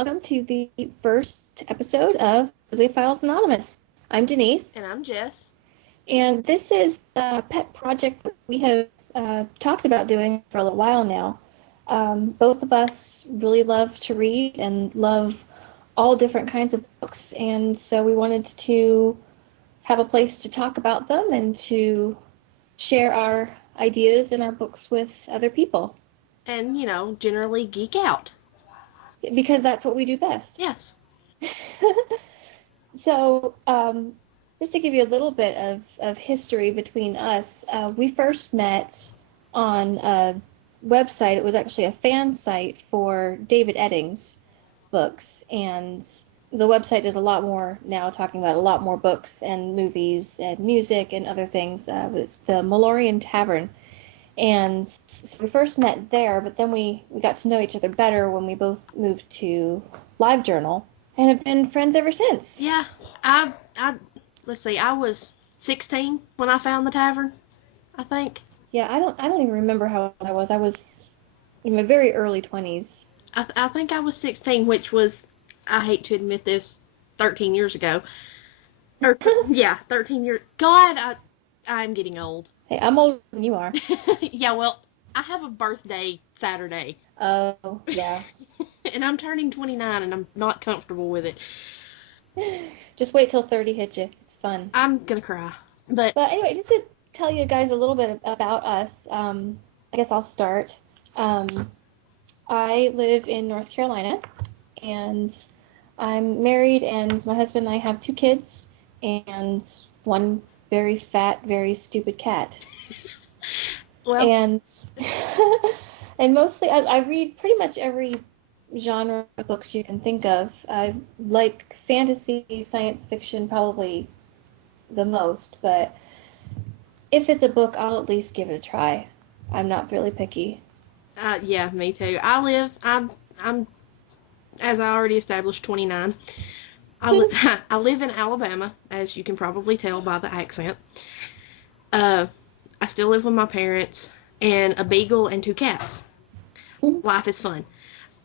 welcome to the first episode of Bibliophiles Anonymous. I'm Denise. And I'm Jess. And this is a pet project that we have talked about doing for a little while now. Both of us really love to read and love all different kinds of books, and so we wanted to have a place to talk about them and to share our ideas and our books with other people. And, generally geek out. Because that's what we do best. Yes. So, just to give you a little bit of history between us, we first met on a website. It was actually a fan site for David Eddings' books, and the website is a lot more now, talking about a lot more books and movies and music and other things. It's the Mallorean Tavern, and so we first met there, but then we got to know each other better when we both moved to LiveJournal and have been friends ever since. Yeah, let's see, I was 16 when I found the tavern, I think. Yeah, I don't even remember how old I was. I was in my very early 20s. I think I was 16, which was, I hate to admit this, 13 years ago. 13 years. God, I'm getting old. Hey, I'm older than you are. Yeah, well, I have a birthday Saturday. Oh, yeah. And I'm turning 29, and I'm not comfortable with it. Just wait till 30 hits you. It's fun. I'm gonna cry. But anyway, just to tell you guys a little bit about us, I guess I'll start. I live in North Carolina, and I'm married, and my husband and I have 2 kids, and one very fat, very stupid cat. Well, and mostly I read pretty much every genre of books you can think of. I like fantasy, science fiction probably the most, but if it's a book, I'll at least give it a try. I'm not really picky. Yeah, me too. I'm as I already established, 29. I live in Alabama, as you can probably tell by the accent. I still live with my parents, and a beagle and 2 cats. Life is fun.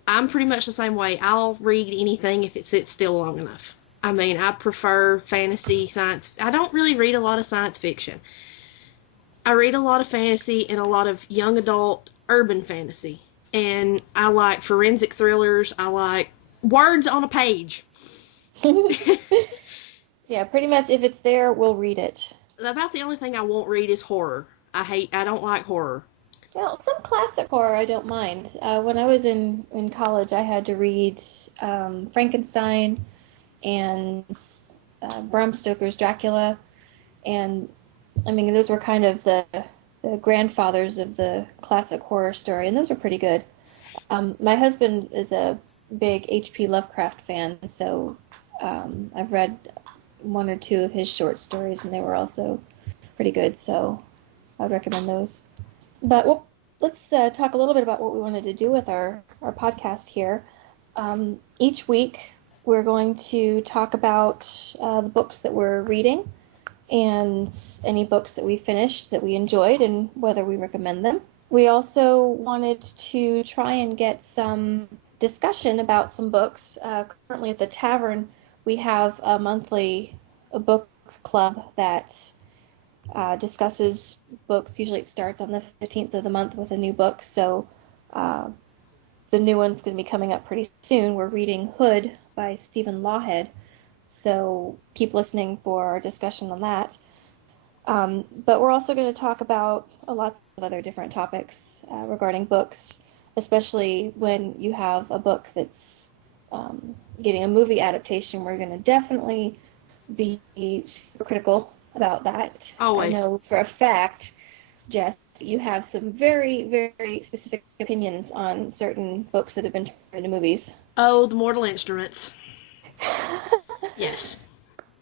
I'm pretty much the same way. I'll read anything if it sits still long enough. I mean, I prefer fantasy, science. I don't really read a lot of science fiction. I read a lot of fantasy and a lot of young adult urban fantasy. And I like forensic thrillers. I like words on a page. Yeah, pretty much if it's there, we'll read it. About the only thing I won't read is horror. I don't like horror. Well, some classic horror I don't mind. When I was in college, I had to read Frankenstein and Bram Stoker's Dracula, and I mean those were kind of the grandfathers of the classic horror story, and those are pretty good. My husband is a big H.P. Lovecraft fan, so I've read 1 or 2 of his short stories, and they were also pretty good, so I'd recommend those. But let's talk a little bit about what we wanted to do with our podcast here. Each week, we're going to talk about the books that we're reading and any books that we finished that we enjoyed and whether we recommend them. We also wanted to try and get some discussion about some books. Currently at the tavern, we have a monthly book club that discusses books. Usually it starts on the 15th of the month with a new book, so the new one's going to be coming up pretty soon. We're reading Hood by Stephen Lawhead, so keep listening for our discussion on that. But we're also going to talk about a lot of other different topics regarding books, especially when you have a book that's getting a movie adaptation. We're going to definitely be super critical about that. Always. I know for a fact, Jess, you have some very, very specific opinions on certain books that have been turned into movies. Oh, The Mortal Instruments. Yes.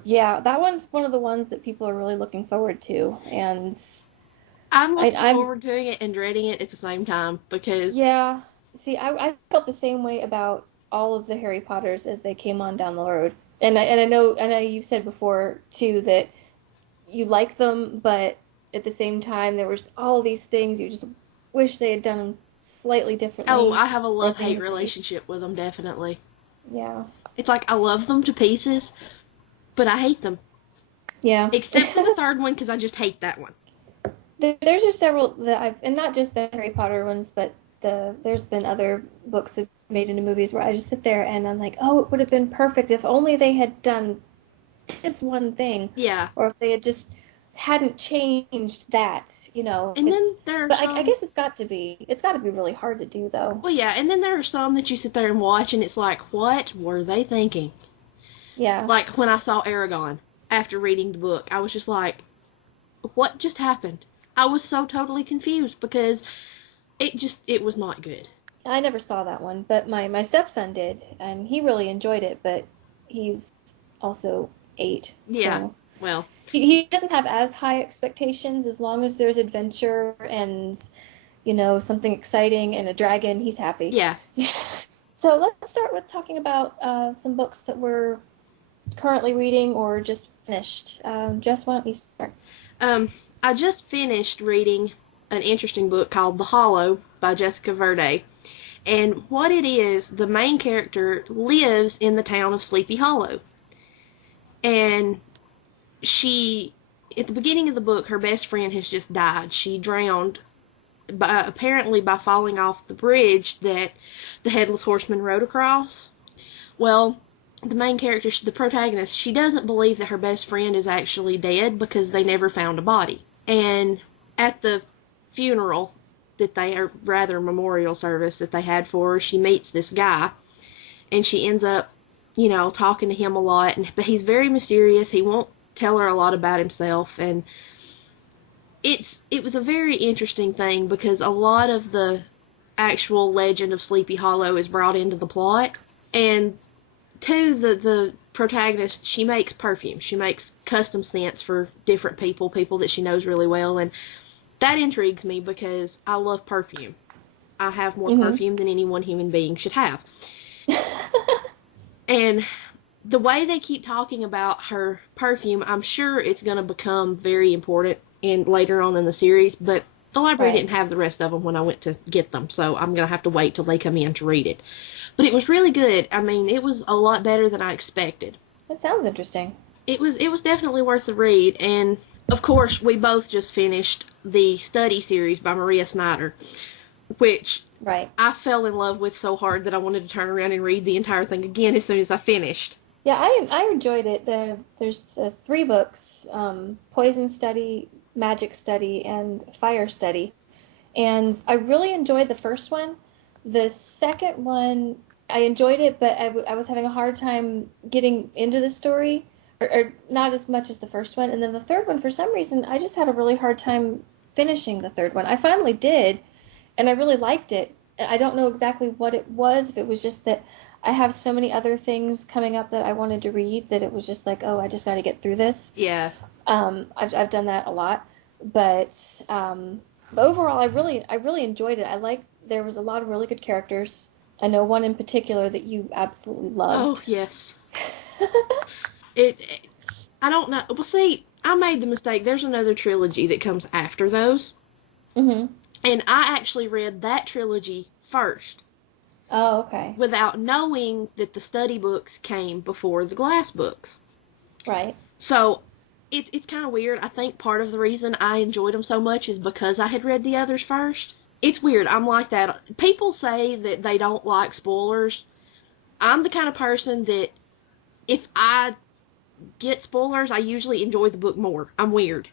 Yeah, that one's one of the ones that people are really looking forward to, and I'm looking forward to it and dreading it at the same time, because... Yeah. See, I felt the same way about all of the Harry Potters as they came on down the road. And I know you've said before, too, that you like them, but at the same time, there was all these things you just wish they had done slightly differently. Oh, I have a love-hate relationship with them, definitely. Yeah. It's like I love them to pieces, but I hate them. Yeah. Except for the third one, because I just hate that one. There's just several that and not just the Harry Potter ones, but there's been other books that made into movies where I just sit there and I'm like, oh, it would have been perfect if only they had done this one thing. Yeah. Or if they had just hadn't changed that, you know. And then there are but some... I guess it's got to be really hard to do, though. Well, yeah, and then there are some that you sit there and watch, and it's like, what were they thinking? Yeah. Like, when I saw Aragon, after reading the book, I was just like, what just happened? I was so totally confused, because it was not good. I never saw that one, but my stepson did, and he really enjoyed it, but he's also 8. Yeah, so well. He doesn't have as high expectations. As long as there's adventure and, you know, something exciting and a dragon, he's happy. Yeah. So let's start with talking about some books that we're currently reading or just finished. Jess, why don't you start? I just finished reading an interesting book called The Hollow by Jessica Verday. And what it is, the main character lives in the town of Sleepy Hollow. And at the beginning of the book, her best friend has just died. She drowned, apparently by falling off the bridge that the Headless Horseman rode across. Well, the main character, the protagonist, she doesn't believe that her best friend is actually dead because they never found a body. And at the funeral or rather memorial service that they had for her, she meets this guy, and she ends up, you know, talking to him a lot, but he's very mysterious. He won't tell her a lot about himself, and it was a very interesting thing because a lot of the actual legend of Sleepy Hollow is brought into the plot. And the protagonist, she makes perfume. She makes custom scents for different people that she knows really well, and that intrigues me because I love perfume. I have more perfume than any one human being should have. And the way they keep talking about her perfume, I'm sure it's going to become very important later on in the series, but the library didn't have the rest of them when I went to get them, so I'm going to have to wait till they come in to read it. But it was really good. I mean, it was a lot better than I expected. That sounds interesting. It was definitely worth the read, and of course, we both just finished the study series by Maria Snyder, which I fell in love with so hard that I wanted to turn around and read the entire thing again as soon as I finished. Yeah, I enjoyed it. There's 3 books, Poison Study, Magic Study, and Fire Study. And I really enjoyed the first one. The second one, I enjoyed it, but I was having a hard time getting into the story, or not as much as the first one. And then the third one, for some reason, I just had a really hard time finishing the third one. I finally did, and I really liked it. I don't know exactly what it was, if it was just that I have so many other things coming up that I wanted to read that it was just like, oh, I just got to get through this. Yeah. I've done that a lot, but overall, I really enjoyed it. There was a lot of really good characters. I know one in particular that you absolutely loved. Oh, yes. I don't know. Well, see, I made the mistake. There's another trilogy that comes after those. Mm-hmm. And I actually read that trilogy first. Oh, okay. Without knowing that the study books came before the glass books. Right. So, it's kind of weird. I think part of the reason I enjoyed them so much is because I had read the others first. It's weird. I'm like that. People say that they don't like spoilers. I'm the kind of person that if I get spoilers, I usually enjoy the book more. I'm weird.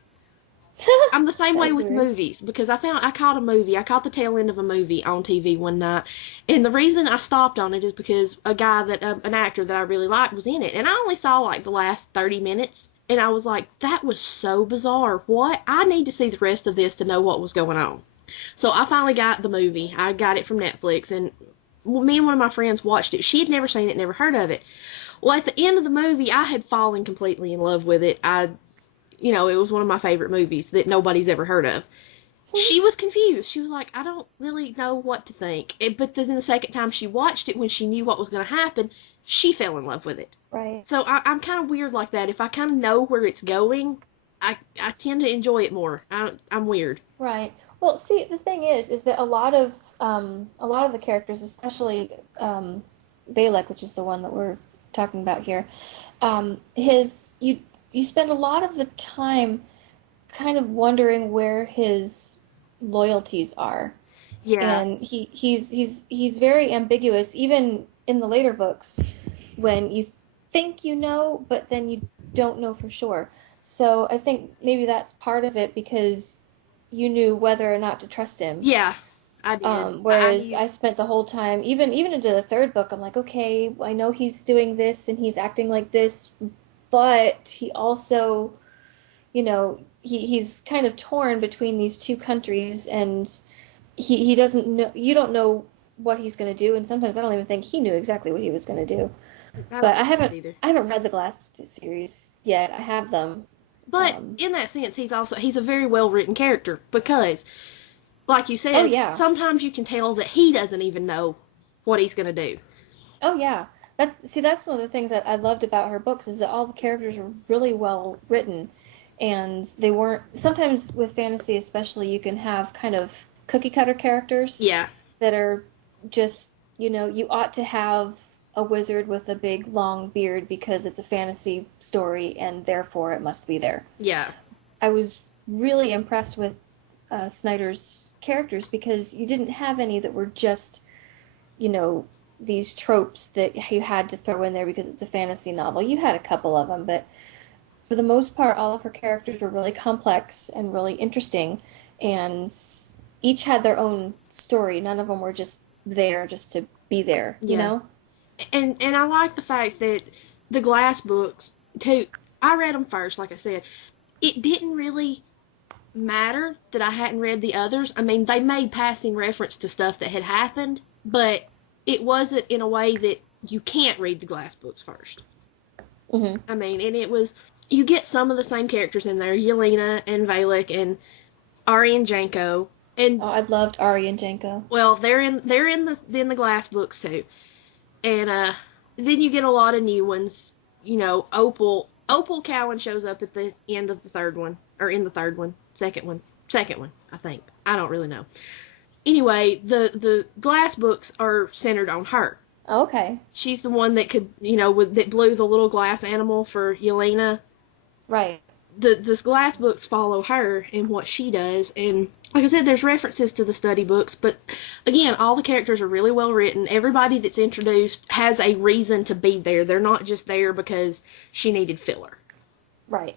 I'm the same way with movies, because I caught the tail end of a movie on TV one night, and the reason I stopped on it is because an actor that I really liked was in it, and I only saw like the last 30 minutes, and I was like, that was so bizarre. What? I need to see the rest of this to know what was going on. So I finally got the movie. I got it from Netflix, and me and one of my friends watched it. She had never seen it, never heard of it. Well, at the end of the movie, I had fallen completely in love with it. It was one of my favorite movies that nobody's ever heard of. She was confused. She was like, I don't really know what to think. But then the second time she watched it, when she knew what was going to happen, she fell in love with it. Right. So I'm kind of weird like that. If I kind of know where it's going, I tend to enjoy it more. I'm weird. Right. Well, see, the thing is that a lot of the characters, especially Balak, which is the one that we're talking about here, you spend a lot of the time kind of wondering where his loyalties are. Yeah. And he's very ambiguous, even in the later books, when you think you know, but then you don't know for sure. So I think maybe that's part of it, because you knew whether or not to trust him. Yeah, I did. Whereas I spent the whole time, even into the third book, I'm like, okay, I know he's doing this and he's acting like this, but he also, he's kind of torn between these two countries, and he doesn't know, you don't know what he's going to do, and sometimes I don't even think he knew exactly what he was going to do. But I haven't read the Glass series yet. I have them. But in that sense, he's a very well-written character, because, like you said, sometimes you can tell that he doesn't even know what he's going to do. Oh, yeah. That's one of the things that I loved about her books, is that all the characters are really well written, and they weren't, sometimes with fantasy especially, you can have kind of cookie-cutter characters. Yeah. That are just, you ought to have a wizard with a big, long beard because it's a fantasy story, and therefore it must be there. Yeah. I was really impressed with Snyder's characters, because you didn't have any that were just, these tropes that you had to throw in there because it's a fantasy novel. You had a couple of them, but for the most part, all of her characters were really complex and really interesting, and each had their own story. None of them were just there just to be there, you know? And I like the fact that the Glass books, too, I read them first, like I said. It didn't really matter that I hadn't read the others. I mean, they made passing reference to stuff that had happened, but it wasn't in a way that you can't read the Glass books first. Mm-hmm. I mean, and it was, you get some of the same characters in there, Yelena and Valak and Ari and Janko. And I loved Ari and Janko. Well, they're in the Glass books too. And then you get a lot of new ones. Opal Cowan shows up at the end of the third one, or in the third one, second one, I think. I don't really know. Anyway, the Glass books are centered on her. Okay. She's the one that could, that blew the little glass animal for Yelena. Right. The Glass books follow her and what she does, and like I said, there's references to the study books, but again, all the characters are really well written. Everybody that's introduced has a reason to be there. They're not just there because she needed filler. Right.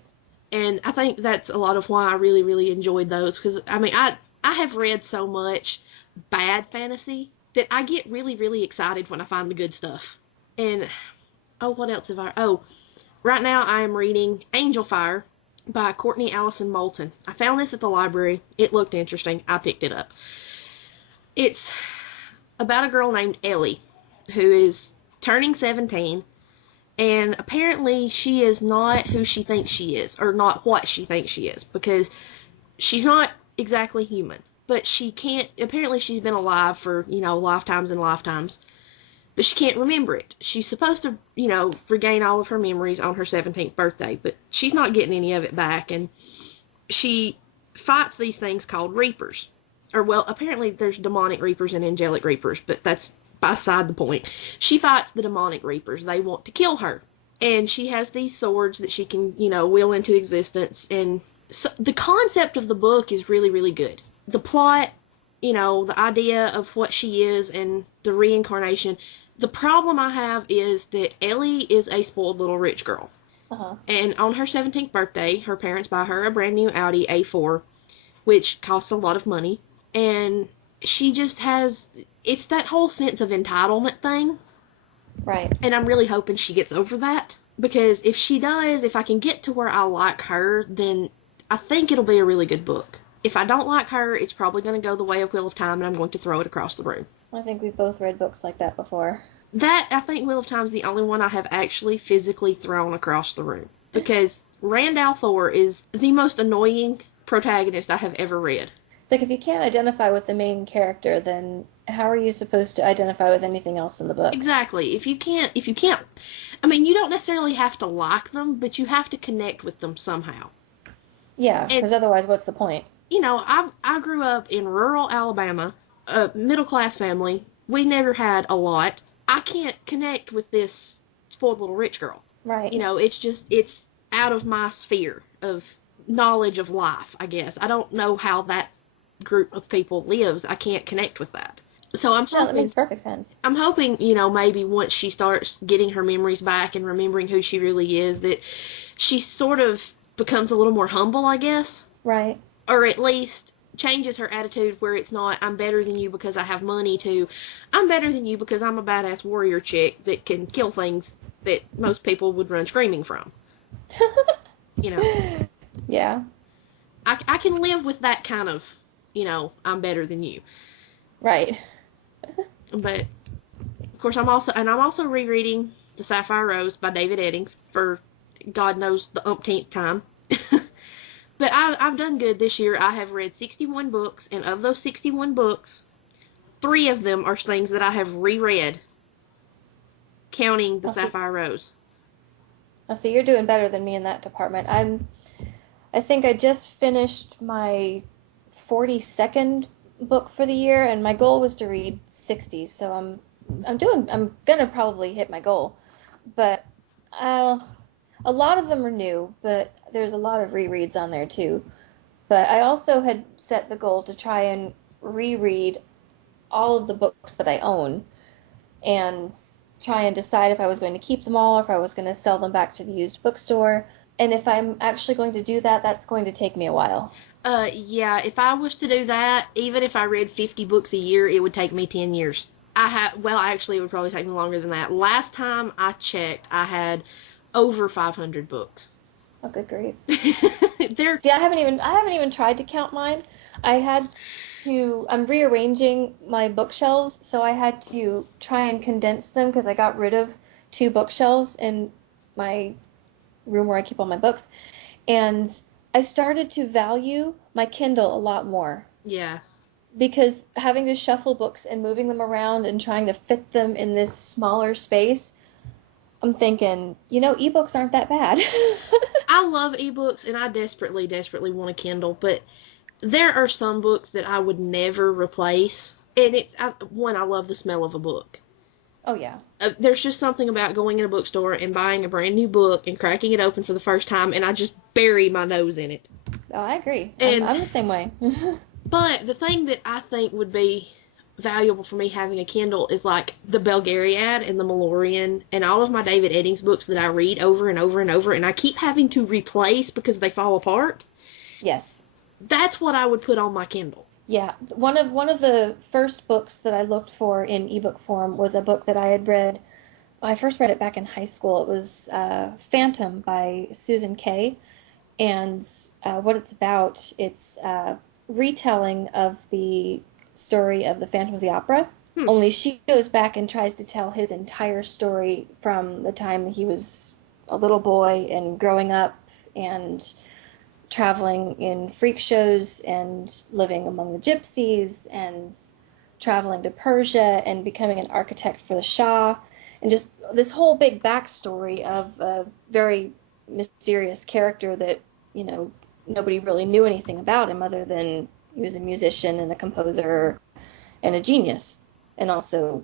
And I think that's a lot of why I really, really enjoyed those, because, I mean, I have read so much bad fantasy that I get really, really excited when I find the good stuff. And, what else have I... right now I am reading Angelfire by Courtney, Allison, Moulton. I found this at the library. It looked interesting. I picked it up. It's about a girl named Ellie, who is turning 17, and apparently she is not who she thinks she is, or not what she thinks she is, because she's not exactly human. But apparently she's been alive for, lifetimes and lifetimes. But she can't remember it. She's supposed to, regain all of her memories on her 17th birthday, but she's not getting any of it back, and she fights these things called Reapers. Apparently there's demonic Reapers and angelic Reapers, but that's beside the point. She fights the demonic Reapers. They want to kill her, and she has these swords that she can, will into existence, and so the concept of the book is really, really good. The plot, the idea of what she is and the reincarnation. The problem I have is that Ellie is a spoiled little rich girl. Uh-huh. And on her 17th birthday, her parents buy her a brand new Audi A4, which costs a lot of money. And she just has, it's that whole sense of entitlement thing. Right. And I'm really hoping she gets over that. Because if she does, if I can get to where I like her, then I think it'll be a really good book. If I don't like her, it's probably going to go the way of Wheel of Time, and I'm going to throw it across the room. I think we've both read books like that before. I think Wheel of Time is the only one I have actually physically thrown across the room. Because Randall Thor is the most annoying protagonist I have ever read. It's like, if you can't identify with the main character, then how are you supposed to identify with anything else in the book? Exactly. If you can't, I mean, you don't necessarily have to like them, but you have to connect with them somehow. Yeah, because otherwise, what's the point? I grew up in rural Alabama, a middle-class family. We never had a lot. I can't connect with this spoiled little rich girl. Right. You know, it's out of my sphere of knowledge of life, I guess. I don't know how that group of people lives. I can't connect with that. So I'm hoping, that makes perfect sense. I'm hoping, maybe once she starts getting her memories back and remembering who she really is, that she sort of becomes a little more humble, I guess. Right. Or at least changes her attitude where it's not, I'm better than you because I have money, to, I'm better than you because I'm a badass warrior chick that can kill things that most people would run screaming from. Yeah. I can live with that kind of, I'm better than you. Right. But, of course, I'm also rereading The Sapphire Rose by David Eddings for God knows the umpteenth time. But I've done good this year. I have read 61 books, and of those 61 books, 3 of them are things that I have reread, counting The Sapphire Rose. So you're doing better than me in that department. I think I just finished my 42nd book for the year, and my goal was to read 60. So I'm gonna probably hit my goal, but a lot of them are new, but there's a lot of rereads on there too. But I also had set the goal to try and reread all of the books that I own and try and decide if I was going to keep them all or if I was going to sell them back to the used bookstore. And if I'm actually going to do that, that's going to take me a while. Yeah, if I was to do that, even if I read 50 books a year, it would take me 10 years. Actually, it would probably take me longer than that. Last time I checked, I had over 500 books. Oh, good grief. See, I haven't even tried to count mine. I'm rearranging my bookshelves, so I had to try and condense them because I got rid of 2 bookshelves in my room where I keep all my books. And I started to value my Kindle a lot more. Yeah. Because having to shuffle books and moving them around and trying to fit them in this smaller space, I'm thinking, ebooks aren't that bad. I love ebooks, and I desperately, desperately want a Kindle, but there are some books that I would never replace. And I love the smell of a book. Oh, yeah. There's just something about going in a bookstore and buying a brand new book and cracking it open for the first time, and I just bury my nose in it. Oh, I agree. I'm the same way. But the thing that I think would be valuable for me having a Kindle is like the Belgariad and the Malloreon and all of my David Eddings books that I read over and over and over, and I keep having to replace because they fall apart. Yes. That's what I would put on my Kindle. Yeah, one of the first books that I looked for in ebook form was a book that I had read. I first read it back in high school. It was Phantom by Susan Kay, and what it's about, it's a retelling of the story of the Phantom of the Opera. Only she goes back and tries to tell his entire story from the time he was a little boy and growing up and traveling in freak shows and living among the gypsies and traveling to Persia and becoming an architect for the Shah, and just this whole big backstory of a very mysterious character that, nobody really knew anything about him other than he was a musician and a composer and a genius and also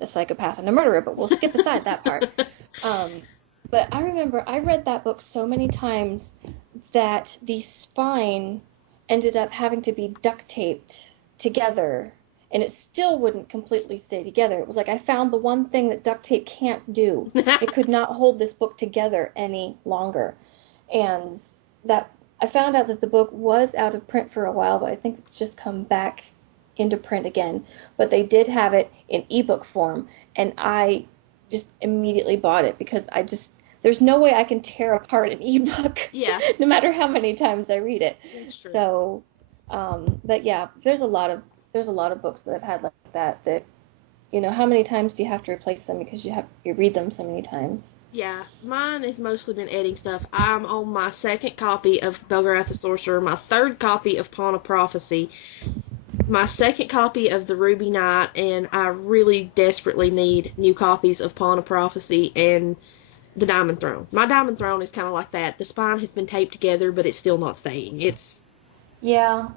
a psychopath and a murderer, but we'll skip aside that part. But I remember I read that book so many times that the spine ended up having to be duct taped together, and it still wouldn't completely stay together. It was like I found the one thing that duct tape can't do. It could not hold this book together any longer. And that I found out that the book was out of print for a while, but I think it's just come back into print again. But they did have it in ebook form, and I just immediately bought it because there's no way I can tear apart an ebook. Yeah. No matter how many times I read it. That's true. So, but yeah, there's a lot of books that I've had like that. How many times do you have to replace them because you read them so many times? Yeah, mine has mostly been Edding stuff. I'm on my 2nd copy of Belgarath the Sorcerer, my 3rd copy of Pawn of Prophecy, my 2nd copy of The Ruby Knight, and I really desperately need new copies of Pawn of Prophecy and The Diamond Throne. My Diamond Throne is kind of like that. The spine has been taped together, but it's still not staying. Yeah,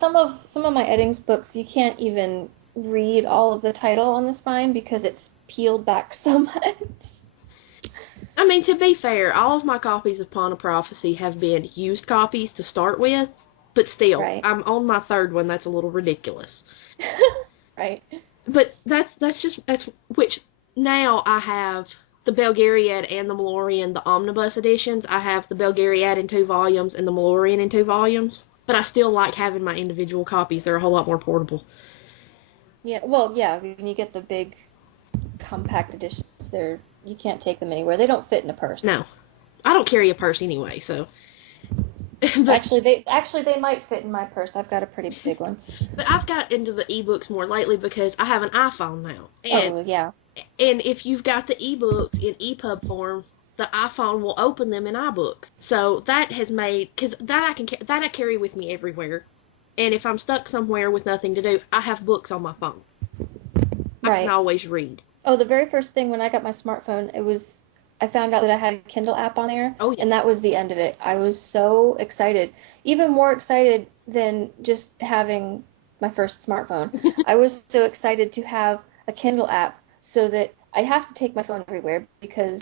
some of my Eddings books you can't even read all of the title on the spine because it's peeled back so much. I mean, to be fair, all of my copies of Pawn of Prophecy have been used copies to start with, but still, Right. I'm on my third one. That's a little ridiculous. Right. But that's which now I have the Belgariad and the Malorian, the omnibus editions. I have the Belgariad in 2 volumes and the Malorian in 2 volumes. But I still like having my individual copies. They're a whole lot more portable. Yeah, well, yeah, when you get the big compact editions, you can't take them anywhere. They don't fit in a purse. No. I don't carry a purse anyway, so. But, actually, they might fit in my purse. I've got a pretty big one. But I've got into the ebooks more lately because I have an iPhone now. And, yeah. And if you've got the ebooks in EPUB form, the iPhone will open them in iBooks. So that has made, because that I carry with me everywhere. And if I'm stuck somewhere with nothing to do, I have books on my phone. Right. I can always read. Oh, the very first thing when I got my smartphone, I found out that I had a Kindle app on there. Oh, yeah. And that was the end of it. I was so excited. Even more excited than just having my first smartphone. I was so excited to have a Kindle app so that I have to take my phone everywhere because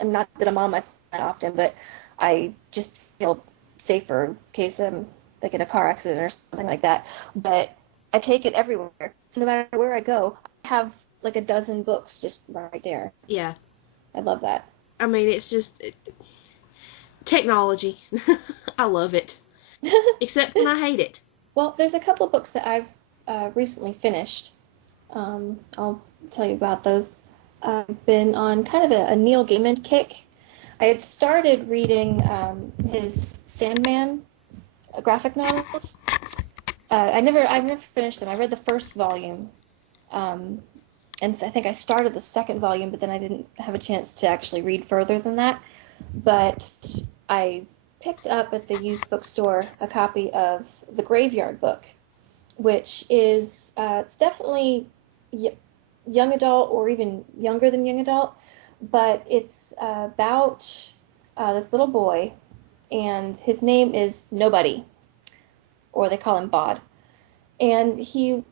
I'm not that I'm on my phone that often, but I just feel safer in case I'm like in a car accident or something like that. But I take it everywhere. So no matter where I go, I have like a dozen books just right there. Yeah. I love that. I mean, it's just technology. I love it. Except when I hate it. Well, there's a couple books that I've recently finished. I'll tell you about those. I've been on kind of a Neil Gaiman kick. I had started reading his Sandman graphic novels. I've never finished them. I read the first volume, and I think I started the second volume, but then I didn't have a chance to actually read further than that. But I picked up at the used bookstore a copy of The Graveyard Book, which is definitely young adult or even younger than young adult, but it's about this little boy, and his name is Nobody, or they call him Bod. And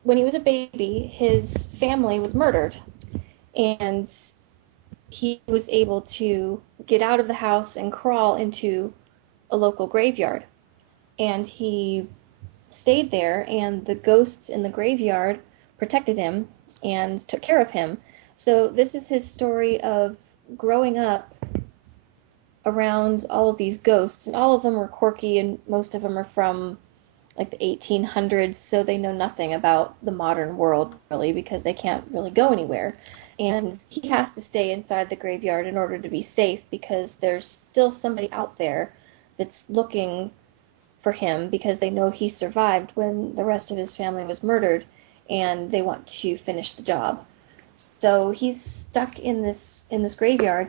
when he was a baby, his family was murdered, and he was able to get out of the house and crawl into a local graveyard. And he stayed there, and the ghosts in the graveyard protected him and took care of him. So this is his story of growing up around all of these ghosts, and all of them are quirky, and most of them are from like the 1800s, so they know nothing about the modern world, really, because they can't really go anywhere. And he has to stay inside the graveyard in order to be safe, because there's still somebody out there that's looking for him, because they know he survived when the rest of his family was murdered, and they want to finish the job. So he's stuck in this graveyard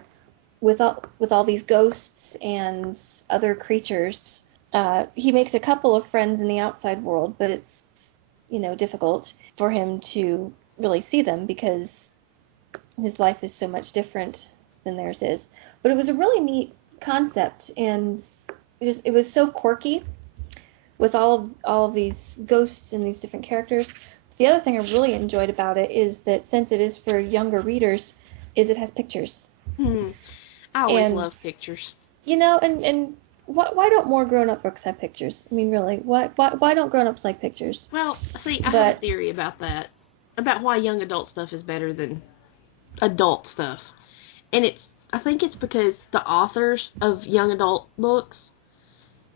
with all these ghosts and other creatures. He makes a couple of friends in the outside world, but it's difficult for him to really see them because his life is so much different than theirs is. But it was a really neat concept, and it was so quirky with all of these ghosts and these different characters. The other thing I really enjoyed about it is that since it is for younger readers, is it has pictures. I always love pictures. And why don't more grown-up books have pictures? I mean, really, why don't grown-ups like pictures? Well, see, I have a theory about that, about why young adult stuff is better than adult stuff. And I think it's because the authors of young adult books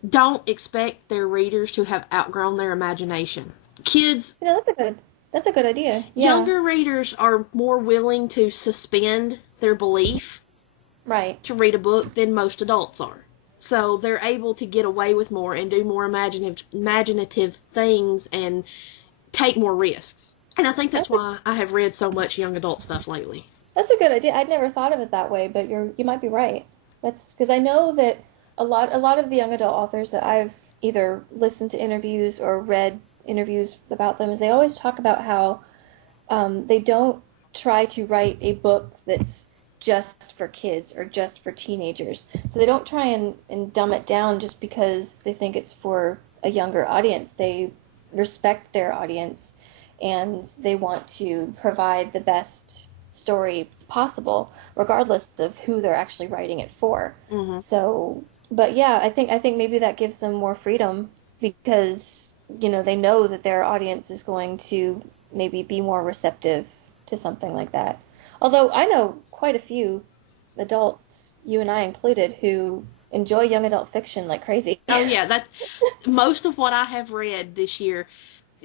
don't expect their readers to have outgrown their imagination. Kids... That's a good idea. Yeah. Younger readers are more willing to suspend their belief to read a book than most adults are. So they're able to get away with more and do more imaginative things and take more risks. And I think that's why I have read so much young adult stuff lately. That's a good idea. I'd never thought of it that way, but you might be right. That's because I know that a lot of the young adult authors that I've either listened to interviews or read interviews about them, is they always talk about how they don't try to write a book that's just for kids or just for teenagers. So they don't try and dumb it down just because they think it's for a younger audience. They respect their audience, and they want to provide the best story possible, regardless of who they're actually writing it for. Mm-hmm. So, but yeah, I think maybe that gives them more freedom because, they know that their audience is going to maybe be more receptive to something like that. Although I know quite a few adults, you and I included, who enjoy young adult fiction like crazy. Oh yeah, that's most of what I have read this year.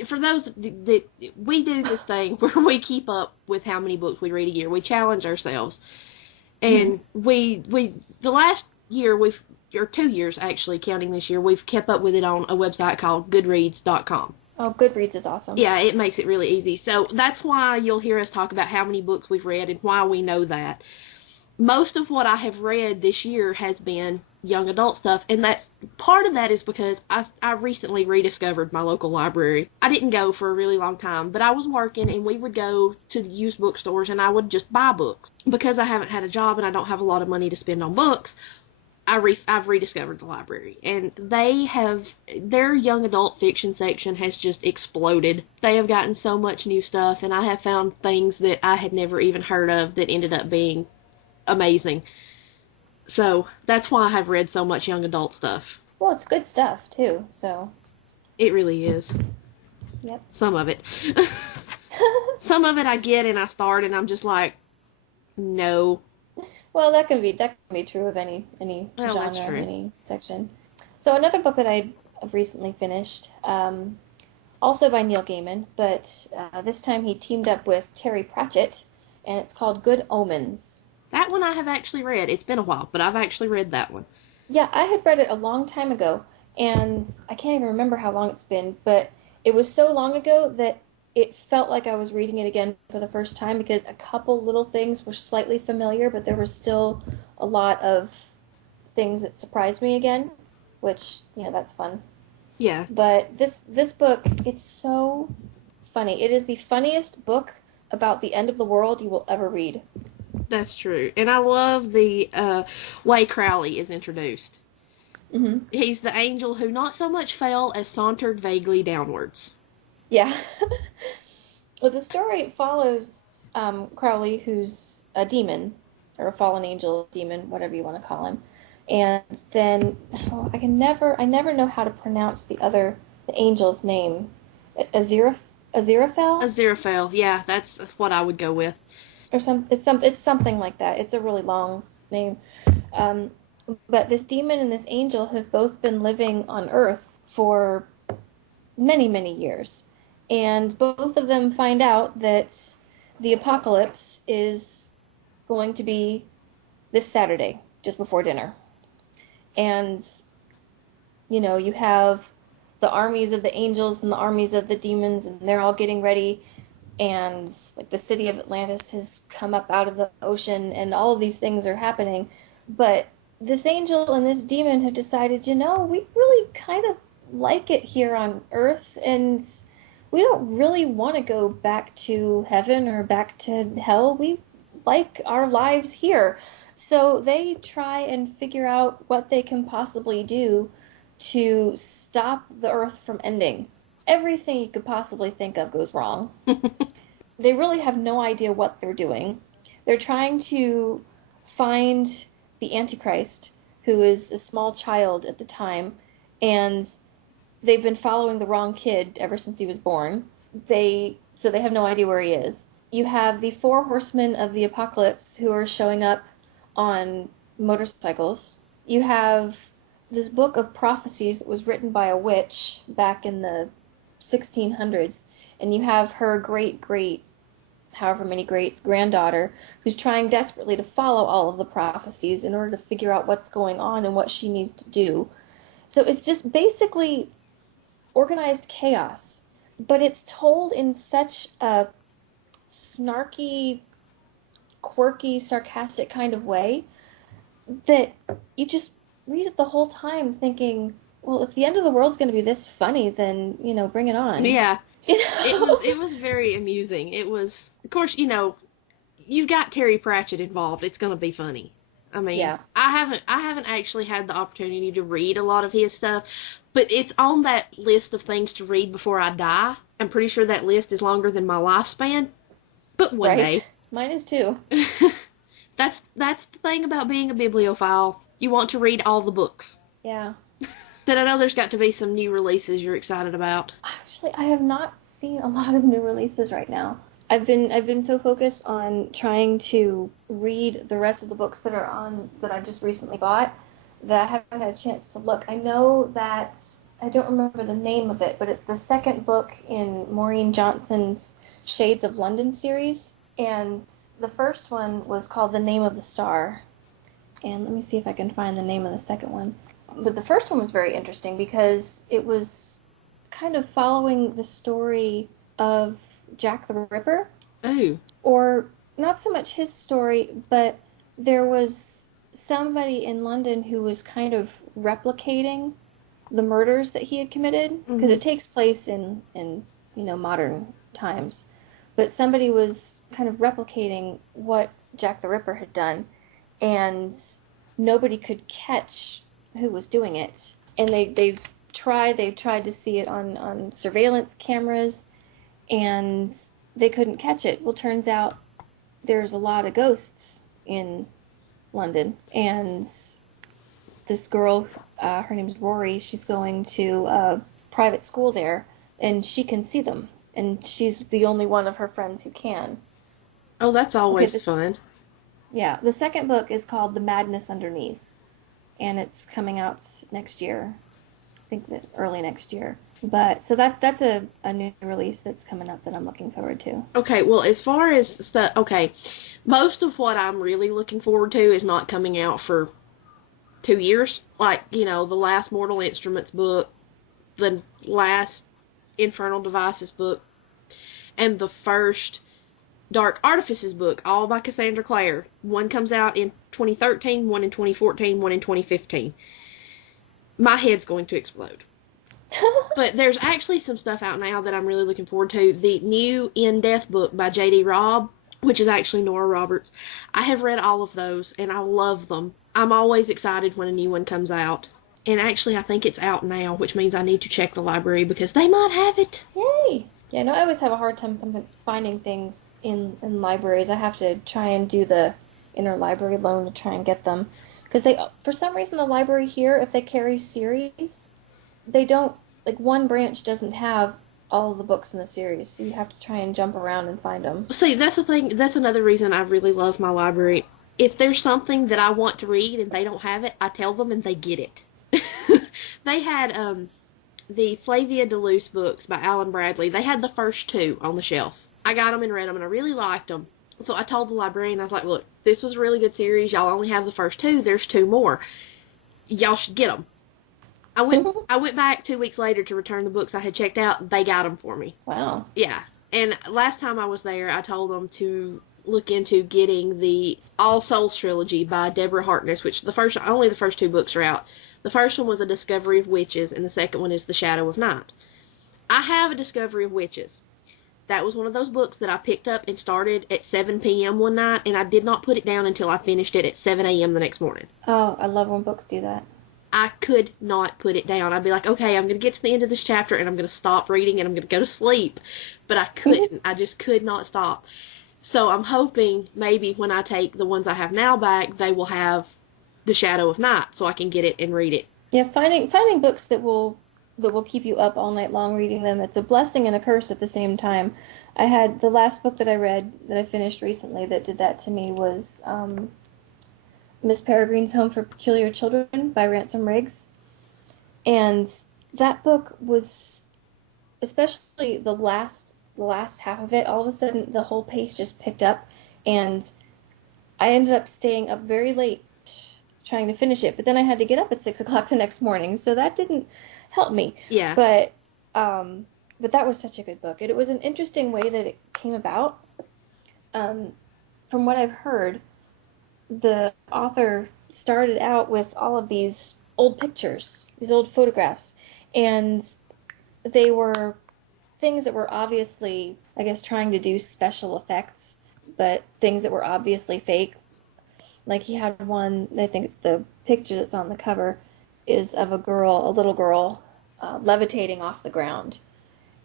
For those that we do this thing where we keep up with how many books we read a year, we challenge ourselves, and we the last year or 2 years actually, counting this year, we've kept up with it on a website called Goodreads.com. Oh, Goodreads is awesome. Yeah, it makes it really easy. So that's why you'll hear us talk about how many books we've read and why we know that. Most of what I have read this year has been young adult stuff, and that part of that is because I recently rediscovered my local library. I didn't go for a really long time, but I was working, and we would go to the used bookstores, and I would just buy books. Because I haven't had a job and I don't have a lot of money to spend on books, I've rediscovered the library, and their young adult fiction section has just exploded. They have gotten so much new stuff, and I have found things that I had never even heard of that ended up being amazing. So that's why I have read so much young adult stuff. Well, it's good stuff too, so. It really is. Yep. Some of it. Some of it I get and I start and I'm just like, no. Well, that can be true of any genre, any section. So another book that I have recently finished, also by Neil Gaiman, but this time he teamed up with Terry Pratchett, and it's called Good Omens. That one I have actually read. It's been a while, but I've actually read that one. Yeah, I had read it a long time ago, and I can't even remember how long it's been, but it was so long ago that it felt like I was reading it again for the first time because a couple little things were slightly familiar, but there were still a lot of things that surprised me again, which, that's fun. Yeah. But this book, it's so funny. It is the funniest book about the end of the world you will ever read. That's true. And I love the way Crowley is introduced. Mm-hmm. He's the angel who not so much fell as sauntered vaguely downwards. Yeah. Well, the story follows Crowley, who's a demon, or a fallen angel demon, whatever you want to call him. And then, I never know how to pronounce the angel's name. Aziraphale? Aziraphale, yeah, that's what I would go with. It's something like that. It's a really long name. But this demon and this angel have both been living on Earth for many, many years. And both of them find out that the apocalypse is going to be this Saturday, just before dinner. And, you have the armies of the angels and the armies of the demons, and they're all getting ready. And, the city of Atlantis has come up out of the ocean, and all of these things are happening. But this angel and this demon have decided, we really kind of like it here on Earth, and we don't really want to go back to heaven or back to hell. We like our lives here. So they try and figure out what they can possibly do to stop the Earth from ending. Everything you could possibly think of goes wrong. They really have no idea what they're doing. They're trying to find the Antichrist, who is a small child at the time, and they've been following the wrong kid ever since he was born. So they have no idea where he is. You have the 4 horsemen of the apocalypse who are showing up on motorcycles. You have this book of prophecies that was written by a witch back in the 1600s, and you have her great, however many greats, granddaughter, who's trying desperately to follow all of the prophecies in order to figure out what's going on and what she needs to do. So it's just basically organized chaos, but it's told in such a snarky, quirky, sarcastic kind of way that you just read it the whole time thinking, well, if the end of the world's going to be this funny, then, bring it on. Yeah. It was very amusing. It was, of course, you got Terry Pratchett involved. It's going to be funny. I mean, yeah. I haven't actually had the opportunity to read a lot of his stuff, but it's on that list of things to read before I die. I'm pretty sure that list is longer than my lifespan, but one day. Mine is too. That's the thing about being a bibliophile. You want to read all the books. Yeah. Then I know there's got to be some new releases you're excited about. Actually, I have not seen a lot of new releases right now. I've been so focused on trying to read the rest of the books that I just recently bought that I haven't had a chance to look. I know that I don't remember the name of it, but it's the second book in Maureen Johnson's Shades of London series, and the first one was called The Name of the Star. And let me see if I can find the name of the second one. But the first one was very interesting because it was kind of following the story of Jack the Ripper. Oh. Or not so much his story, but there was somebody in London who was kind of replicating the murders that he had committed, because it takes place in modern times. But somebody was kind of replicating what Jack the Ripper had done, and nobody could catch who was doing it. And they've tried to see it on surveillance cameras, and they couldn't catch it. Well, turns out there's a lot of ghosts in London, and this girl, her name's Rory, she's going to a private school there, and she can see them, and she's the only one of her friends who can. Oh, that's always fun. Yeah, the second book is called The Madness Underneath, and it's coming out next year. I think that early next year. But so that's a new release that's coming up that I'm looking forward to. Okay, well, as far as stuff, most of what I'm really looking forward to is not coming out for 2 years. Like, the last Mortal Instruments book, the last Infernal Devices book, and the first Dark Artifices book, all by Cassandra Clare. One comes out in 2013, one in 2014, one in 2015. My head's going to explode. But there's actually some stuff out now that I'm really looking forward to. The new In Death book by J.D. Robb, which is actually Nora Roberts. I have read all of those, and I love them. I'm always excited when a new one comes out. And actually, I think it's out now, which means I need to check the library because they might have it. Yay! Yeah, no, I always have a hard time finding things in libraries. I have to try and do the interlibrary loan to try and get them. Because for some reason, the library here, if they carry series, they don't, like, one branch doesn't have all of the books in the series, so you have to try and jump around and find them. See, that's the thing, that's another reason I really love my library. If there's something that I want to read and they don't have it, I tell them and they get it. They had the Flavia DeLuce books by Alan Bradley. They had the first two on the shelf. I got them and read them, and I really liked them. So I told the librarian, I was like, look, this was a really good series. Y'all only have the first two. There's two more. Y'all should get them. I went back 2 weeks later to return the books I had checked out. They got them for me. Wow. Yeah. And last time I was there, I told them to look into getting the All Souls trilogy by Deborah Harkness, which only the first two books are out. The first one was A Discovery of Witches, and the second one is The Shadow of Night. I have A Discovery of Witches. That was one of those books that I picked up and started at 7 p.m. one night, and I did not put it down until I finished it at 7 a.m. the next morning. Oh, I love when books do that. I could not put it down. I'd be like, okay, I'm going to get to the end of this chapter, and I'm going to stop reading, and I'm going to go to sleep. But I couldn't. I just could not stop. So I'm hoping maybe when I take the ones I have now back, they will have The Shadow of Night, so I can get it and read it. Yeah, finding books that will keep you up all night long reading them, it's a blessing and a curse at the same time. I had the last book that I read that I finished recently that did that to me was Miss Peregrine's Home for Peculiar Children by Ransom Riggs. And that book was, especially the last half of it, all of a sudden the whole pace just picked up, and I ended up staying up very late trying to finish it, but then I had to get up at 6 o'clock the next morning, so that didn't help me. Yeah. But that was such a good book. It was an interesting way that it came about. From what I've heard, the author started out with all of these old pictures, these old photographs, and they were things that were obviously, I guess, trying to do special effects, but things that were obviously fake. Like he had one, I think it's the picture that's on the cover, is of a little girl, levitating off the ground.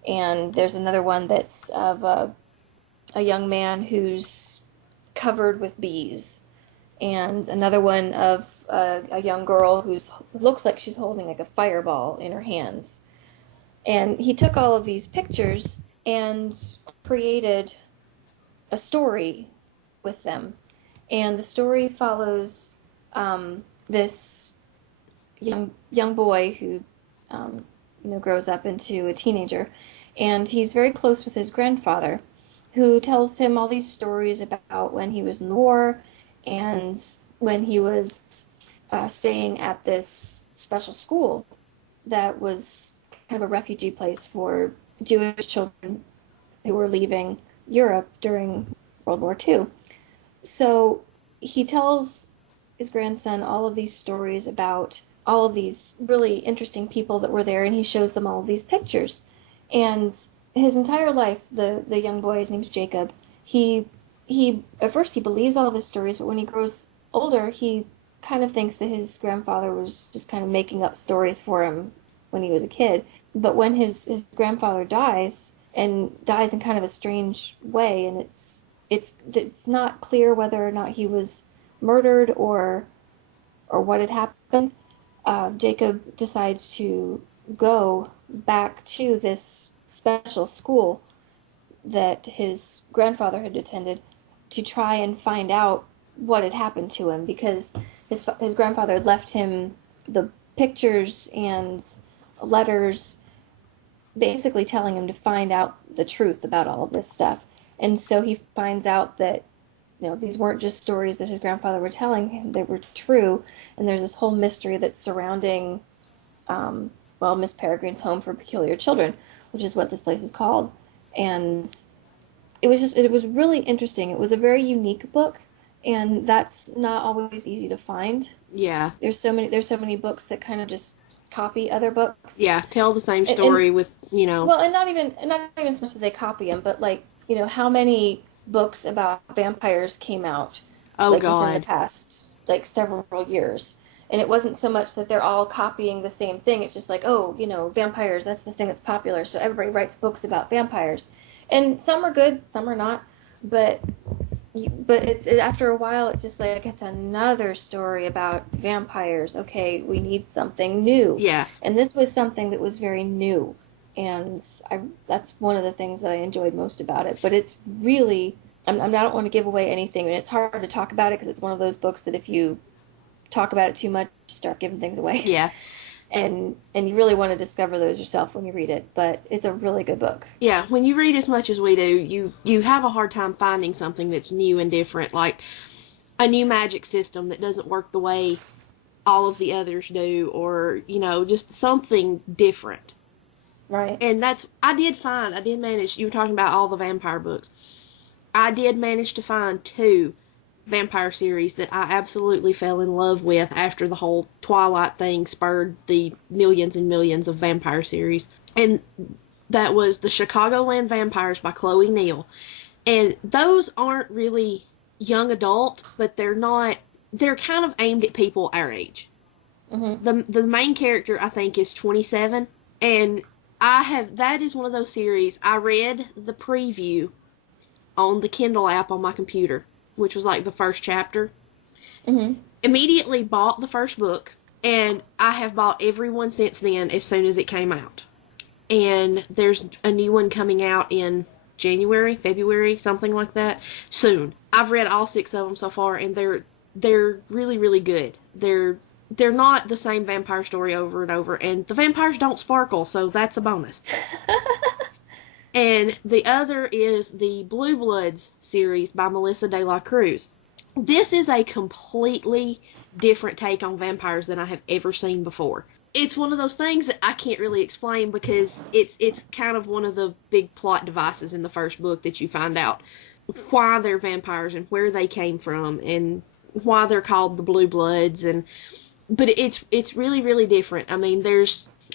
And there's another one that's of a young man who's covered with bees, and another one of a young girl who looks like she's holding like a fireball in her hands. And he took all of these pictures and created a story with them. And the story follows this young boy who grows up into a teenager, and he's very close with his grandfather, who tells him all these stories about when he was in the war and when he was staying at this special school that was kind of a refugee place for Jewish children who were leaving Europe during World War II. So he tells his grandson all of these stories about all of these really interesting people that were there, and he shows them all of these pictures. And his entire life, the young boy, his name's Jacob, he at first he believes all of his stories, but when he grows older, he kind of thinks that his grandfather was just kind of making up stories for him when he was a kid. But when his grandfather dies, and dies in kind of a strange way, and it's not clear whether or not he was murdered or what had happened, Jacob decides to go back to this special school that his grandfather had attended to try and find out what had happened to him, because his grandfather had left him the pictures and letters basically telling him to find out the truth about all of this stuff. And so he finds out that these weren't just stories that his grandfather were telling him, they were true, and there's this whole mystery that's surrounding Miss Peregrine's Home for Peculiar Children, which is what this place is called. And it was really interesting. It was a very unique book, and that's not always easy to find. Yeah. There's so many books that kind of just copy other books. Yeah, tell the same story with. Well, and not even so much that they copy them, but how many books about vampires came out within the past several years. And it wasn't so much that they're all copying the same thing. It's just vampires, that's the thing that's popular, so everybody writes books about vampires. And some are good, some are not, but after a while it's just it's another story about vampires. Okay, we need something new. Yeah. And this was something that was very new, and that's one of the things that I enjoyed most about it. But it's really, I don't want to give away anything, and it's hard to talk about it because it's one of those books that if you talk about it too much, you start giving things away. Yeah. And you really want to discover those yourself when you read it, but it's a really good book. Yeah, when you read as much as we do, you have a hard time finding something that's new and different, like a new magic system that doesn't work the way all of the others do, or, just something different. Right. And I did manage, you were talking about all the vampire books. I did manage to find 2 vampire series that I absolutely fell in love with after the whole Twilight thing spurred the millions and millions of vampire series. And that was the Chicagoland Vampires by Chloe Neill. And those aren't really young adult, but they're kind of aimed at people our age. Mm-hmm. The main character, I think, is 27, and that is one of those series. I read the preview on the Kindle app on my computer, which was the first chapter. Mm-hmm. Immediately bought the first book, and I have bought every one since then as soon as it came out. And there's a new one coming out in January, February, something like that, soon. I've read all 6 of them so far, and they're really, really good. They're not the same vampire story over and over, and the vampires don't sparkle, so that's a bonus. And the other is the Blue Bloods series by Melissa de la Cruz. This is a completely different take on vampires than I have ever seen before. It's one of those things that I can't really explain because it's kind of one of the big plot devices in the first book that you find out why they're vampires and where they came from and why they're called the Blue Bloods, but it's really, really different. I mean,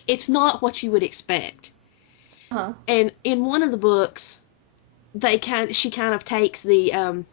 it's not what you would expect. Uh-huh. And in one of the books, she kind of takes the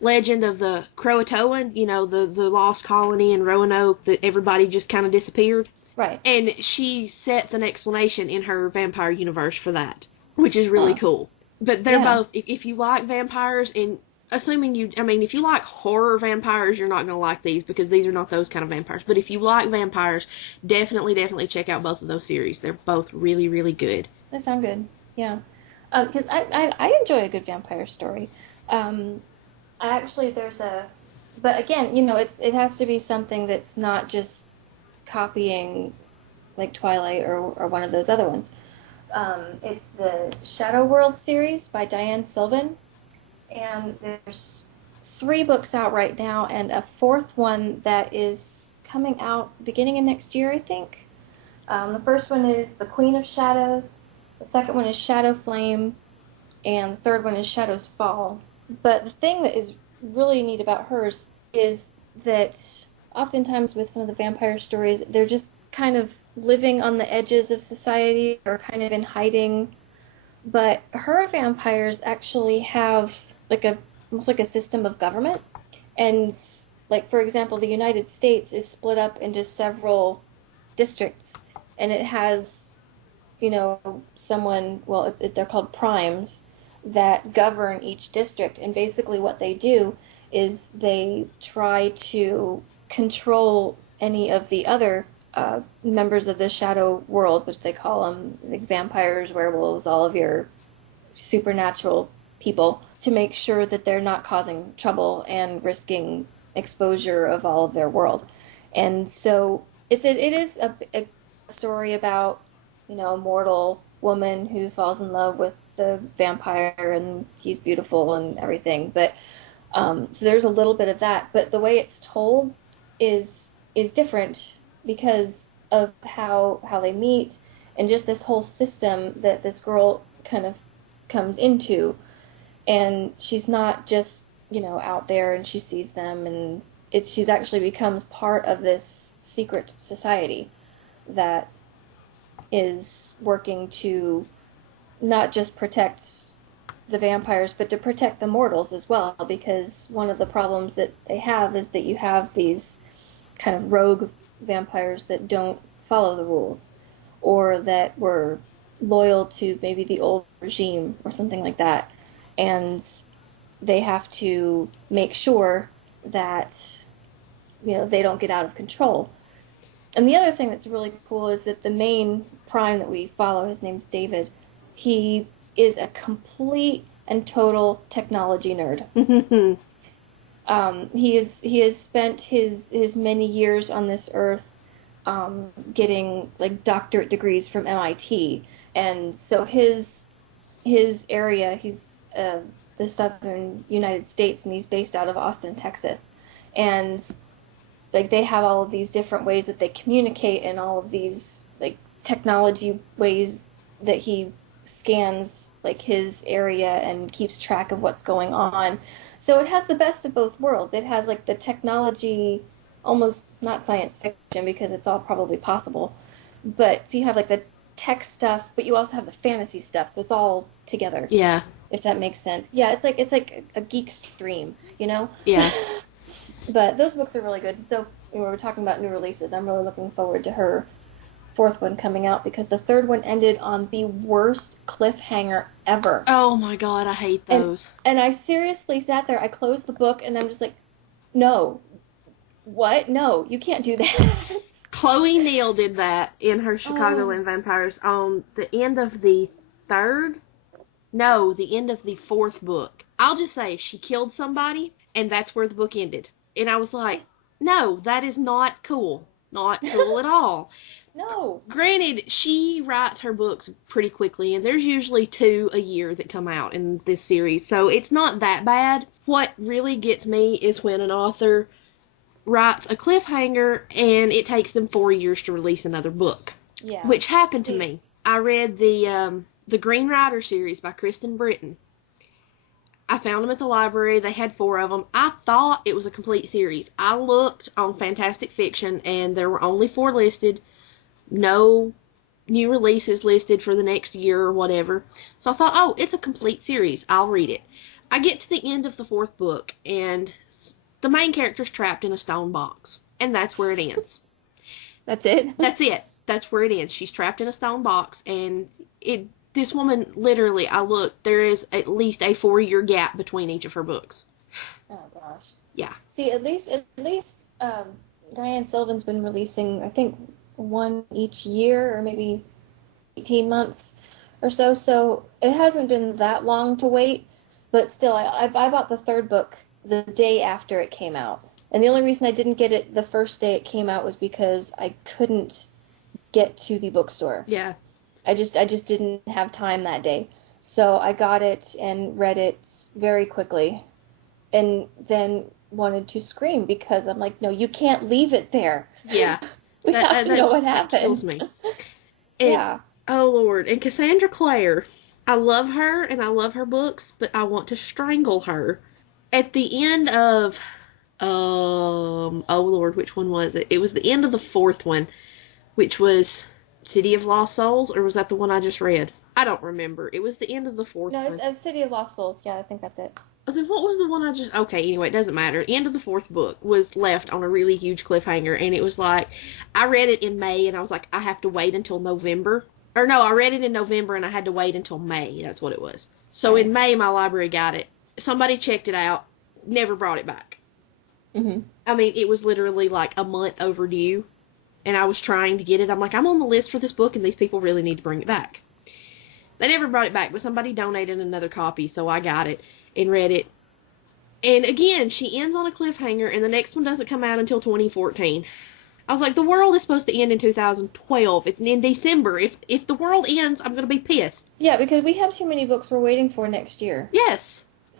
legend of the Croatoan, the lost colony in Roanoke that everybody just kind of disappeared. Right. And she sets an explanation in her vampire universe for that, which is really cool. But they're both, if you like vampires and assuming if you like horror vampires, you're not going to like these because these are not those kind of vampires. But if you like vampires, definitely check out both of those series. They're both really, really good. That sounds good. Yeah. Because I enjoy a good vampire story. Actually, but again, it has to be something that's not just copying like Twilight or one of those other ones. It's the Shadow World series by Diane Sylvan, and there's 3 books out right now, and a 4th one that is coming out beginning of next year, I think. The first one is The Queen of Shadows, the second one is Shadow Flame, and the third one is Shadow's Fall. But the thing that is really neat about hers is that oftentimes with some of the vampire stories, they're just kind of living on the edges of society or kind of in hiding. But her vampires actually have almost like a system of government. And like, for example, the United States is split up into several districts, and it has, they're called primes that govern each district. And basically what they do is they try to control any of the other members of the shadow world, which they call them like vampires, werewolves, all of your supernatural people, to make sure that they're not causing trouble and risking exposure of all of their world. And so it is a story about, a mortal woman who falls in love with the vampire, and he's beautiful and everything. But so there's a little bit of that, but the way it's told is different because of how they meet and just this whole system that this girl kind of comes into. And she's not just, out there and she sees them, and she's actually becomes part of this secret society that is working to not just protect the vampires, but to protect the mortals as well, because one of the problems that they have is that you have these kind of rogue vampires that don't follow the rules, or that were loyal to maybe the old regime or something like that, and they have to make sure that they don't get out of control. And the other thing that's really cool is that the main prime that we follow, his name's David, he is a complete and total technology nerd. He has spent his many years on this earth getting like doctorate degrees from MIT, and so his area, he's the southern United States, and he's based out of Austin, Texas, and like they have all of these different ways that they communicate, and all of these like technology ways that he scans like his area and keeps track of what's going on. So it has the best of both worlds. It has like the technology, almost not science fiction because it's all probably possible, but you have like the tech stuff, but you also have the fantasy stuff. So it's all together. Yeah. If that makes sense. Yeah, it's like a geek stream, Yeah. But those books are really good. So we were talking about new releases. I'm really looking forward to her 4th one coming out, because the 3rd one ended on the worst cliffhanger ever. Oh my God, I hate those. And I seriously sat there, I closed the book, and I'm just like, no. What? No, you can't do that. Chloe Neill did that in her Chicagoland Vampires on the end of the end of the 4th book. I'll just say she killed somebody, and that's where the book ended. And I was like, no, that is not cool. Not cool at all. No. Granted, she writes her books pretty quickly, and there's usually 2 a year that come out in this series, so it's not that bad. What really gets me is when an author writes a cliffhanger and it takes them 4 years to release another book. Yeah. Which happened to me. I read the Green Rider series by Kristen Britton. I found them at the library. They had 4 of them. I thought it was a complete series. I looked on Fantastic Fiction, and there were only 4 listed. No new releases listed for the next year or whatever. So I thought, oh, it's a complete series. I'll read it. I get to the end of the 4th book, and the main character's trapped in a stone box. And that's where it ends. That's it? That's it. That's where it ends. She's trapped in a stone box, and this woman, literally, I looked, there is at least a 4-year gap between each of her books. Oh gosh. Yeah. See, at least Diane Sylvan's been releasing, I think, one each year or maybe 18 months or so. So it hasn't been that long to wait. But still, I bought the third book the day after it came out. And the only reason I didn't get it the first day it came out was because I couldn't get to the bookstore. Yeah. I just didn't have time that day. So I got it and read it very quickly. And then wanted to scream because I'm like, no, you can't leave it there. Yeah. We have to know what happened. That kills me. Yeah. Oh, Lord. And Cassandra Clare, I love her and I love her books, but I want to strangle her. At the end of, oh, Lord, which one was it? It was the end of the fourth one, which was City of Lost Souls, or was that the one I just read? I don't remember. It was the end of the fourth one. No, it's City of Lost Souls. Yeah, I think that's it. Then what was the one I just... Okay, anyway, it doesn't matter. The end of the fourth book was left on a really huge cliffhanger, and it was like... I read it in May, and I was like, I have to wait until November. Or no, I read it in November, and I had to wait until May. That's what it was. So in May, my library got it. Somebody checked it out, never brought it back. Mm-hmm. I mean, it was literally like a month overdue, and I was trying to get it. I'm like, I'm on the list for this book, and these people really need to bring it back. They never brought it back, but somebody donated another copy, so I got it and read it. And again, she ends on a cliffhanger, and the next one doesn't come out until 2014. I was like, the world is supposed to end in 2012. It's in December. If the world ends, I'm going to be pissed. Yeah, because we have too many books we're waiting for next year. Yes.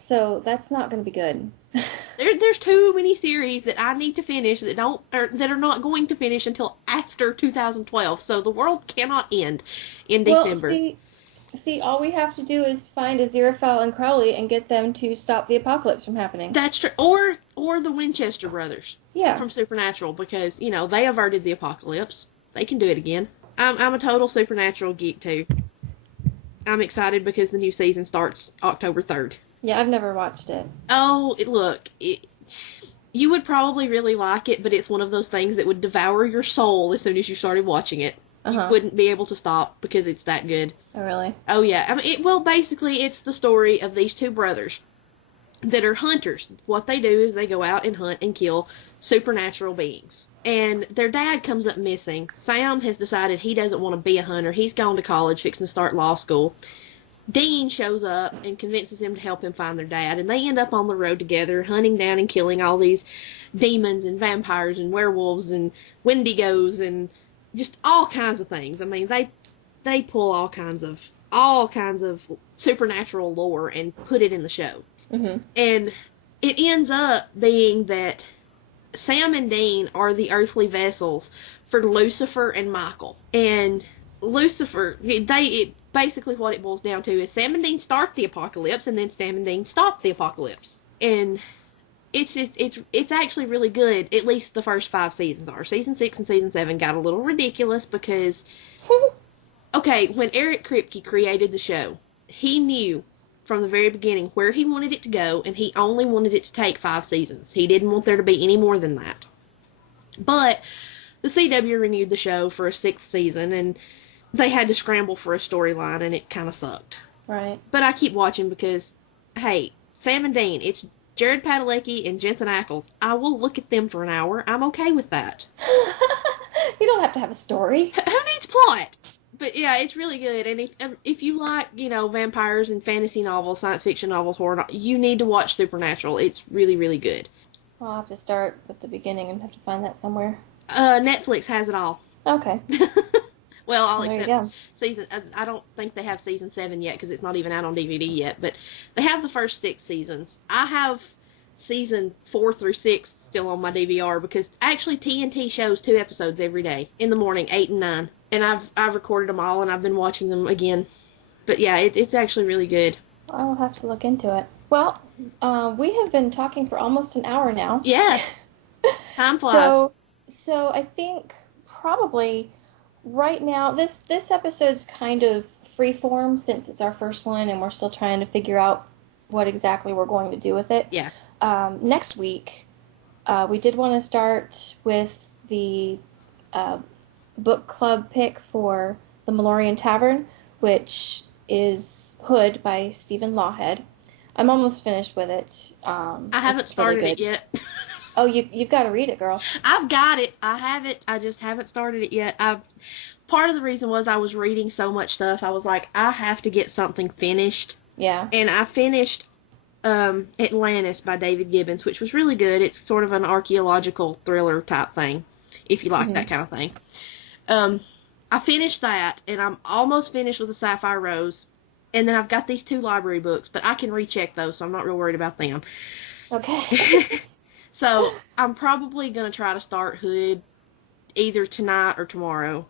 So that's not going to be good. There's too many series that I need to finish that are not going to finish until after 2012. So the world cannot end in December. Well, see, all we have to do is find Aziraphale and Crowley and get them to stop the apocalypse from happening. That's true. Or the Winchester brothers. Yeah. From Supernatural, because, they averted the apocalypse. They can do it again. I'm a total Supernatural geek, too. I'm excited because the new season starts October 3rd. Yeah, I've never watched it. Oh, look, you would probably really like it, but it's one of those things that would devour your soul as soon as you started watching it. You wouldn't be able to stop because it's that good. Oh, really? Oh, yeah. I mean, basically, it's the story of these two brothers that are hunters. What they do is they go out and hunt and kill supernatural beings. And their dad comes up missing. Sam has decided he doesn't want to be a hunter. He's gone to college, fixing to start law school. Dean shows up and convinces him to help him find their dad. And they end up on the road together, hunting down and killing all these demons and vampires and werewolves and wendigos and just all kinds of things. I mean, they pull all kinds of supernatural lore and put it in the show. Mm-hmm. And it ends up being that Sam and Dean are the earthly vessels for Lucifer and Michael. And Lucifer, basically what it boils down to is Sam and Dean start the apocalypse, and then Sam and Dean stop the apocalypse. And it's actually really good. At least the first 5 seasons are. Season 6 and season 7 got a little ridiculous because, okay, when Eric Kripke created the show, he knew from the very beginning where he wanted it to go, and he only wanted it to take 5 seasons. He didn't want there to be any more than that. But the CW renewed the show for a 6th season, and they had to scramble for a storyline, and it kind of sucked. Right. But I keep watching because, hey, Sam and Dean, it's Jared Padalecki and Jensen Ackles. I will look at them for an hour. I'm okay with that. You don't have to have a story. Who needs plot? But yeah, it's really good. And if you like, vampires and fantasy novels, science fiction novels, horror, you need to watch Supernatural. It's really, really good. I'll have to start at the beginning and have to find that somewhere. Netflix has it all. Okay. Well, I'll accept season. I don't think they have season 7 yet because it's not even out on DVD yet. But they have the first 6 seasons. I have season 4 through 6 still on my DVR because actually TNT shows 2 episodes every day in the morning, 8 and 9, and I've recorded them all and I've been watching them again. But yeah, it's actually really good. I'll have to look into it. Well, we have been talking for almost an hour now. Yeah, time flies. So I think probably right now this episode's kind of freeform since it's our first one and we're still trying to figure out what exactly we're going to do with it. Yeah. Next week, we did want to start with the book club pick for The Malorian Tavern, which is Hood by Stephen Lawhead. I'm almost finished with it. I haven't started it yet. Oh, you've got to read it, girl. I've got it. I have it. I just haven't started it yet. Part of the reason was I was reading so much stuff. I was like, I have to get something finished. Yeah. And I finished Atlantis by David Gibbins, which was really good. It's sort of an archaeological thriller type thing, if you like that kind of thing. I finished that, and I'm almost finished with the Sapphire Rose. And then I've got these 2 library books, but I can recheck those, so I'm not real worried about them. Okay. So I'm probably going to try to start Hood either tonight or tomorrow.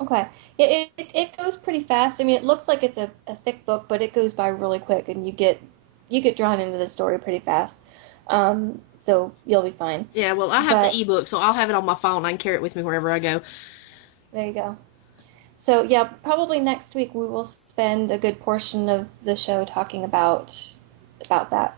Okay. It goes pretty fast. I mean, it looks like it's a thick book, but it goes by really quick, and you get drawn into the story pretty fast. So you'll be fine. Yeah, well, I have the ebook, so I'll have it on my phone. I can carry it with me wherever I go. There you go. So, yeah, probably next week we will spend a good portion of the show talking about that.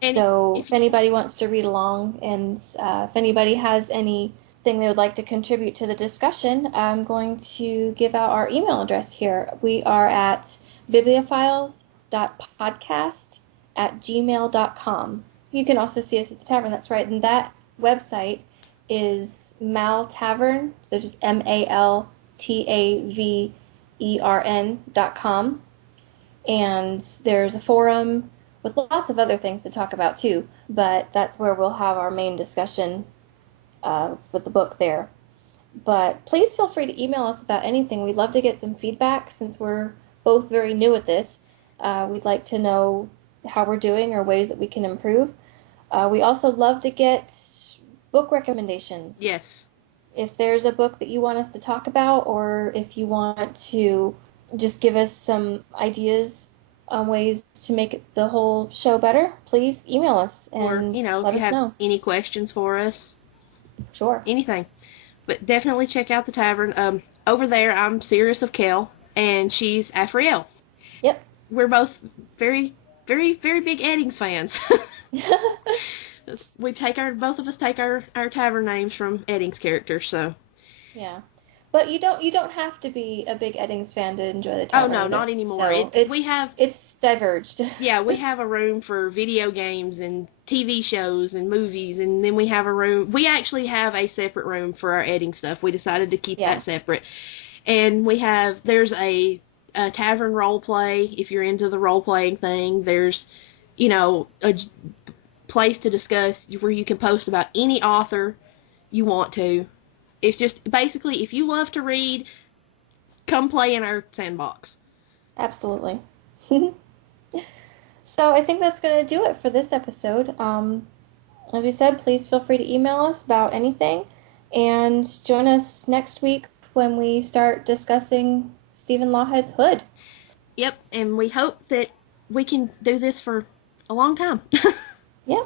And so if anybody wants to read along, and if anybody has anything they would like to contribute to the discussion, I'm going to give out our email address here. We are at bibliophiles.podcast@gmail.com. You can also see us at the tavern, that's right, and that website is Mal Tavern, so just MALTAVERN.com. And there's a forum with lots of other things to talk about too, but that's where we'll have our main discussion with the book there. But please feel free to email us about anything. We'd love to get some feedback since we're both very new at this. We'd like to know how we're doing or ways that we can improve. We also love to get book recommendations. Yes. If there's a book that you want us to talk about, or if you want to just give us some ideas on ways to make the whole show better, please email us and or, if you have any questions for us. Sure. Anything. But definitely check out the tavern. Over there, I'm Sirius of Kel, and she's Afriel. Yep. We're both very, very, very big Eddings fans. Both of us take our tavern names from Eddings characters, so. Yeah. But you don't have to be a big Eddings fan to enjoy the tavern. Oh, no, not anymore. So it's diverged. Yeah, we have a room for video games and TV shows and movies, and then we have a room. We actually have a separate room for our Edding stuff. We decided to keep that separate. And there's a tavern role play, if you're into the role playing thing. There's, a place to discuss where you can post about any author you want to. It's just, basically, if you love to read, come play in our sandbox. Absolutely. So I think that's going to do it for this episode. As we said, please feel free to email us about anything, and join us next week when we start discussing Stephen Lawhead's Hood. Yep, and we hope that we can do this for a long time. Yeah,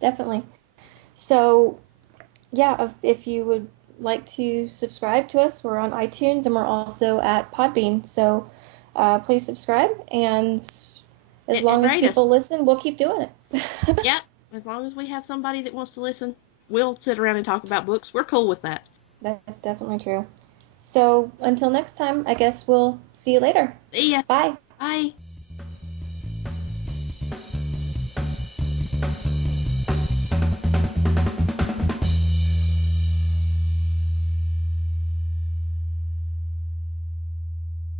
definitely. So, yeah, if you would like to subscribe to us, we're on iTunes, and we're also at Podbean. So please subscribe, and as long as people listen, we'll keep doing it. Yeah, as long as we have somebody that wants to listen, we'll sit around and talk about books. We're cool with that. That's definitely true. So until next time, I guess we'll see you later. See ya. Bye. Bye.